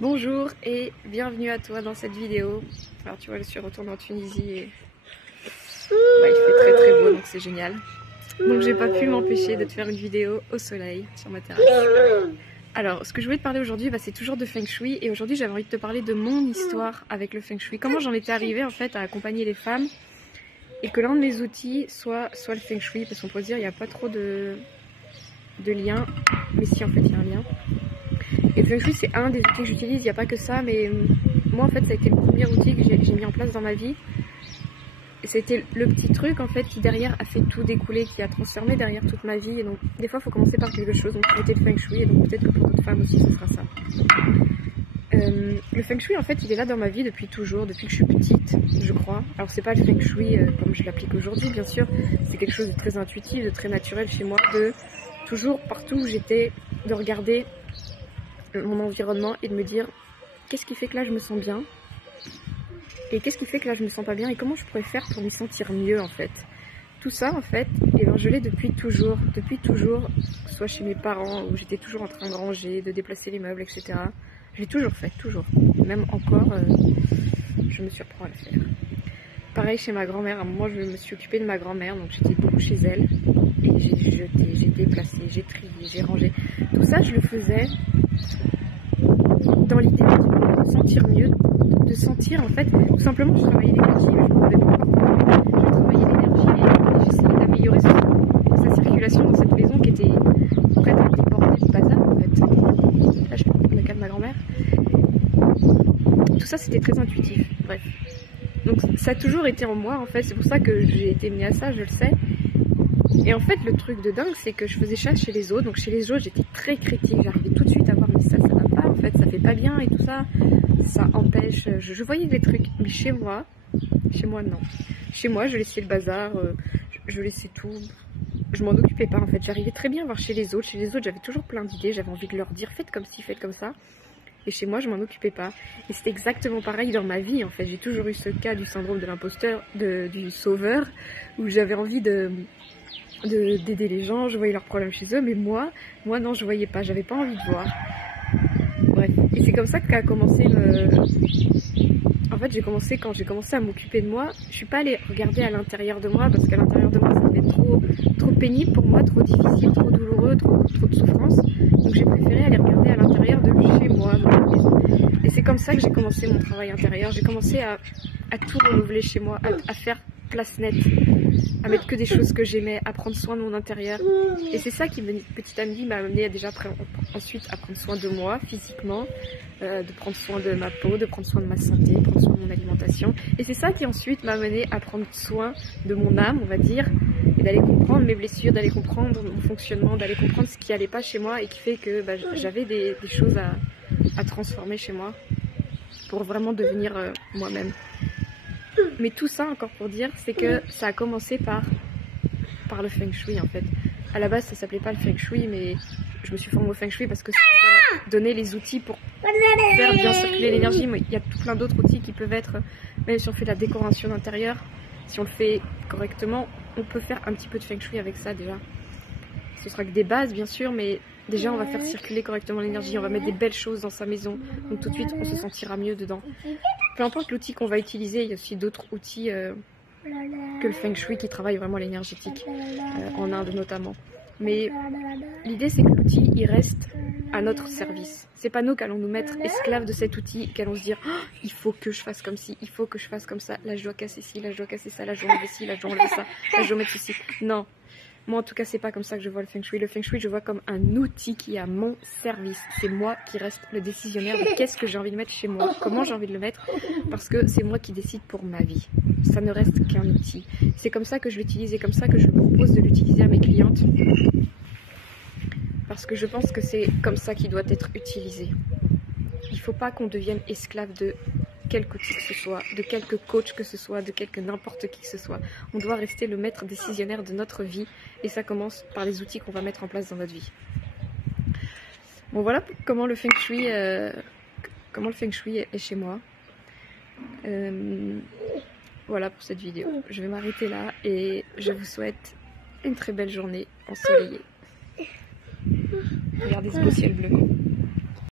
Bonjour et bienvenue à toi dans cette vidéo. Alors tu vois, je suis retournée en Tunisie et il fait très beau, donc c'est génial. Donc j'ai pas pu m'empêcher de te faire une vidéo au soleil sur ma terrasse. Alors ce que je voulais te parler aujourd'hui, c'est toujours de Feng Shui, et aujourd'hui j'avais envie de te parler de mon histoire avec le Feng Shui. Comment j'en étais arrivée en fait à accompagner les femmes et que l'un de mes outils soit le Feng Shui, parce qu'on pourrait dire il n'y a pas trop de lien, mais si en fait il y a un lien. Et le Feng Shui c'est un des outils que j'utilise, il n'y a pas que ça, mais moi en fait ça a été le premier outil que j'ai mis en place dans ma vie. Et c'était le petit truc en fait qui derrière a fait tout découler, qui a transformé derrière toute ma vie. Et donc des fois il faut commencer par quelque chose, donc c'était le Feng Shui, et donc peut-être que pour d'autres femmes aussi ce sera ça. Le Feng Shui en fait il est là dans ma vie depuis toujours, depuis que je suis petite je crois. Alors c'est pas le Feng Shui comme je l'applique aujourd'hui bien sûr, c'est quelque chose de très intuitif, de très naturel chez moi, de toujours partout où j'étais, de regarder mon environnement et de me dire qu'est-ce qui fait que là je me sens bien et qu'est-ce qui fait que là je me sens pas bien et comment je pourrais faire pour m'y sentir mieux en fait. Tout ça en fait, je l'ai depuis toujours, soit chez mes parents où j'étais toujours en train de ranger, de déplacer les meubles, etc. J'ai toujours fait, toujours. Même encore, je me surprends à le faire. Pareil chez ma grand-mère, à un moment je me suis occupée de ma grand-mère, donc j'étais beaucoup chez elle. Et j'ai jeté, j'ai déplacé, j'ai trié, j'ai rangé. Tout ça je le faisais dans l'idée de me sentir mieux, de sentir en fait, tout simplement je travaillais l'énergie, je travaillais l'énergie et j'essayais d'améliorer sa circulation dans cette maison qui était prête à déborder de bazar en fait. Là je peux prendre le cas de ma grand-mère. Tout ça c'était très intuitif, bref. Donc ça a toujours été en moi en fait, c'est pour ça que j'ai été menée à ça, je le sais. Et en fait le truc de dingue c'est que je faisais ça chez les autres, donc chez les autres j'étais très critique, j'arrivais tout de suite à voir mais ça va pas en fait, ça fait pas bien et tout ça, ça empêche, je voyais des trucs, mais chez moi non. Chez moi je laissais le bazar, je laissais tout, je m'en occupais pas en fait, j'arrivais très bien à voir chez les autres j'avais toujours plein d'idées, j'avais envie de leur dire faites comme ci, faites comme ça. Et chez moi, je m'en occupais pas. Et c'était exactement pareil dans ma vie, en fait. J'ai toujours eu ce cas du syndrome de l'imposteur, du sauveur, où j'avais envie d'aider les gens, je voyais leurs problèmes chez eux, mais moi non, je voyais pas, j'avais pas envie de voir. Bref. Et c'est comme ça qu'a commencé En fait, quand j'ai commencé à m'occuper de moi, je suis pas allée regarder à l'intérieur de moi, parce qu'à l'intérieur de moi, ça devait être trop pénible pour moi, trop difficile, trop douloureux, trop de souffrance. Donc j'ai préféré aller regarder à l'intérieur de chez moi, dans la maison. Et c'est comme ça que j'ai commencé mon travail intérieur. J'ai commencé à tout renouveler chez moi, à faire place nette, à mettre que des choses que j'aimais, à prendre soin de mon intérieur. Et c'est ça qui, petit à petit, m'a amené à ensuite à prendre soin de moi, physiquement, de prendre soin de ma peau, de prendre soin de ma santé, de prendre soin de mon alimentation. Et c'est ça qui ensuite m'a amené à prendre soin de mon âme, on va dire, et d'aller comprendre mes blessures, d'aller comprendre mon fonctionnement, d'aller comprendre ce qui allait pas chez moi et qui fait que j'avais des choses à transformer chez moi pour vraiment devenir moi-même. Mais tout ça, encore pour dire, c'est que ça a commencé par le Feng Shui en fait. À la base, ça s'appelait pas le Feng Shui, mais je me suis formée au Feng Shui parce que ça m'a donné les outils pour faire bien circuler l'énergie. Mais il y a tout plein d'autres outils qui peuvent être, même si on fait de la décoration d'intérieur, si on le fait correctement, on peut faire un petit peu de Feng Shui avec ça déjà. Ce sera que des bases bien sûr, mais déjà on va faire circuler correctement l'énergie, on va mettre des belles choses dans sa maison, donc tout de suite on se sentira mieux dedans. Peu importe l'outil qu'on va utiliser, il y a aussi d'autres outils que le Feng Shui qui travaillent vraiment l'énergétique, en Inde notamment. Mais l'idée c'est que l'outil il reste à notre service. C'est pas nous qu'allons nous mettre esclaves de cet outil, qu'allons se dire oh, il faut que je fasse comme ci, il faut que je fasse comme ça, là je dois casser ci, là je dois casser ça, là je dois enlever ci, là je dois enlever ça, là je dois mettre ceci. Non. Moi en tout cas c'est pas comme ça que je vois le Feng Shui. Le Feng Shui je vois comme un outil qui est à mon service. C'est moi qui reste le décisionnaire de qu'est-ce que j'ai envie de mettre chez moi, comment j'ai envie de le mettre, parce que c'est moi qui décide pour ma vie. Ça ne reste qu'un outil. C'est comme ça que je l'utilise et comme ça que je propose de l'utiliser à mes clientes. Parce que je pense que c'est comme ça qu'il doit être utilisé. Il faut pas qu'on devienne esclave de quelque outil que ce soit, de quelque coach que ce soit, de quelque n'importe qui que ce soit. On doit rester le maître décisionnaire de notre vie et ça commence par les outils qu'on va mettre en place dans notre vie. Bon voilà comment le Feng Shui, est chez moi. Voilà pour cette vidéo. Je vais m'arrêter là et je vous souhaite une très belle journée ensoleillée. Regardez ce beau ciel bleu.